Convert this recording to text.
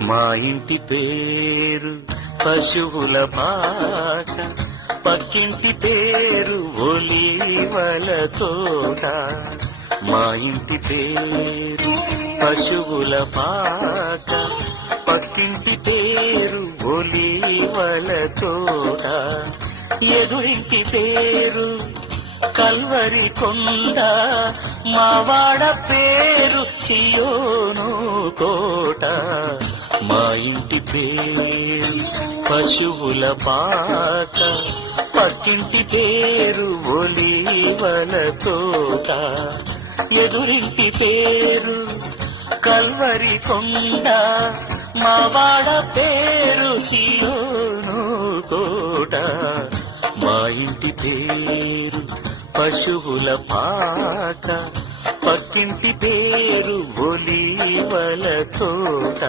మా ఇంటి పేరు పశువుల పాక, పక్కింటి పేరు ఒలీవల తోట. మా ఇంటి పేరు పశువుల పాక, పక్కింటి పేరు ఒలీవల తోట. ఎదురింటి పేరు కల్వరి కొండ, మావాడ పేరు సియోను కోట. మా ఇంటి పేరు పశువుల పాక, పక్కింటి పేరు ఒలీవల తోట. ఎదురింటి పేరు కల్వరి కొండ, మావాడ పేరు సియోను కోట. మా ఇంటి పేరు పశువుల పాక, పక్కింటి పేరు ఒలీవల తోట.